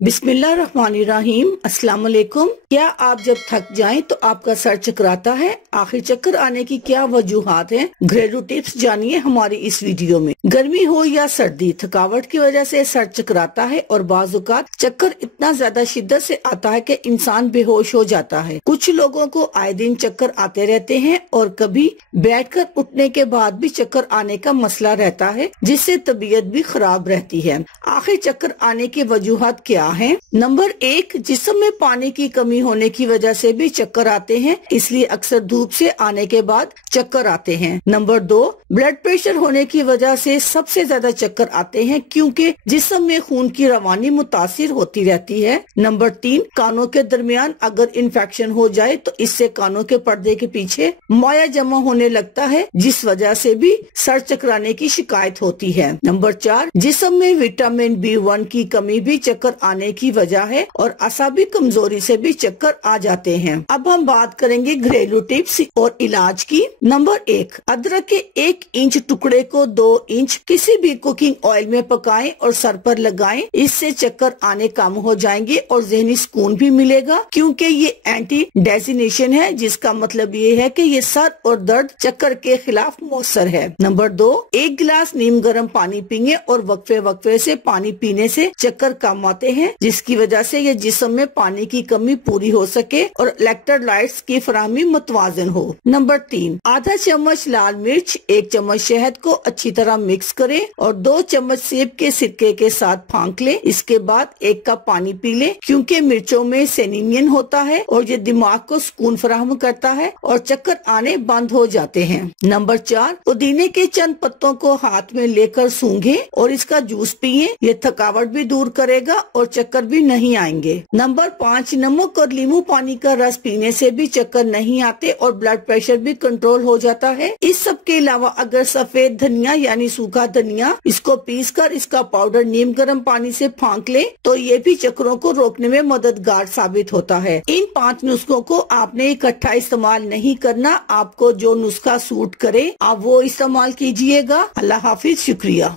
बिस्मिल्लाहिर्रहमानिर्रहीम। अस्सलाम वालेकुम। क्या आप जब थक जाएं तो आपका सर चकराता है? आखिर चक्कर आने की क्या वजूहात हैं? घरेलू टिप्स जानिए हमारी इस वीडियो में। गर्मी हो या सर्दी, थकावट की वजह से सर चकराता है और बाज़ औक़ात चक्कर इतना ज्यादा शिद्दत से आता है कि इंसान बेहोश हो जाता है। कुछ लोगों को आए दिन चक्कर आते रहते हैं और कभी बैठकर उठने के बाद भी चक्कर आने का मसला रहता है, जिससे तबीयत भी खराब रहती है। आखिर चक्कर आने की वजूहात क्या है? नंबर 1, जिस्म में पानी की कमी होने की वजह से भी चक्कर आते हैं, इसलिए अक्सर धूप से आने के बाद चक्कर आते हैं। नंबर 2, ब्लड प्रेशर होने की वजह से सबसे ज्यादा चक्कर आते हैं, क्योंकि जिस्म में खून की रवानी मुतासिर होती रहती है। नंबर 3, कानों के दरमियान अगर इन्फेक्शन हो जाए तो इससे कानों के पर्दे के पीछे मोया जमा होने लगता है, जिस वजह से भी सर चकराने की शिकायत होती है। नंबर 4, जिस्म में विटामिन B1 की कमी भी चक्कर आने की वजह है और असाबी कमजोरी से भी चक्कर आ जाते हैं। अब हम बात करेंगे घरेलू टिप्स और इलाज की। नंबर 1, अदरक के 1 इंच टुकड़े को 2 इंच किसी भी कुकिंग ऑयल में पकाएं और सर पर लगाएं। इससे चक्कर आने कम हो जाएंगे और ज़हनी सुकून भी मिलेगा, क्योंकि ये एंटी डेजिनेशन है, जिसका मतलब ये है कि ये सर और दर्द चक्कर के खिलाफ मौसर है। नंबर 2, 1 गिलास नीम गर्म पानी पिए और वक्फे वक्फे से पानी पीने से चक्कर कम आते हैं, जिसकी वजह से ये जिस्म में पानी की कमी पूरी हो सके और इलेक्ट्रोलाइट्स की फराहमी मुतवाजन हो। नंबर 3, आधा चम्मच लाल मिर्च 1 चम्मच शहद को अच्छी तरह मिक्स करें और 2 चम्मच सेब के सिरके के साथ फांक लें। इसके बाद 1 कप पानी पी लें, क्योंकि मिर्चों में सेनिनियन होता है और ये दिमाग को सुकून फराहम करता है और चक्कर आने बंद हो जाते हैं। नंबर 4, पुदीने के चंद पत्तों को हाथ में लेकर सूंघें और इसका जूस पिए। ये थकावट भी दूर करेगा और चक्कर भी नहीं आएंगे। नंबर 5, नमक और नींबू पानी का रस पीने से भी चक्कर नहीं आते और ब्लड प्रेशर भी कंट्रोल हो जाता है। इस सब के अलावा अगर सफेद धनिया यानी सूखा धनिया, इसको पीसकर इसका पाउडर नीम गर्म पानी से फांक ले तो ये भी चक्करों को रोकने में मददगार साबित होता है। इन 5 नुस्खों को आपने इकट्ठा इस्तेमाल नहीं करना, आपको जो नुस्खा सूट करे आप वो इस्तेमाल कीजिएगा। अल्लाह हाफिज, शुक्रिया।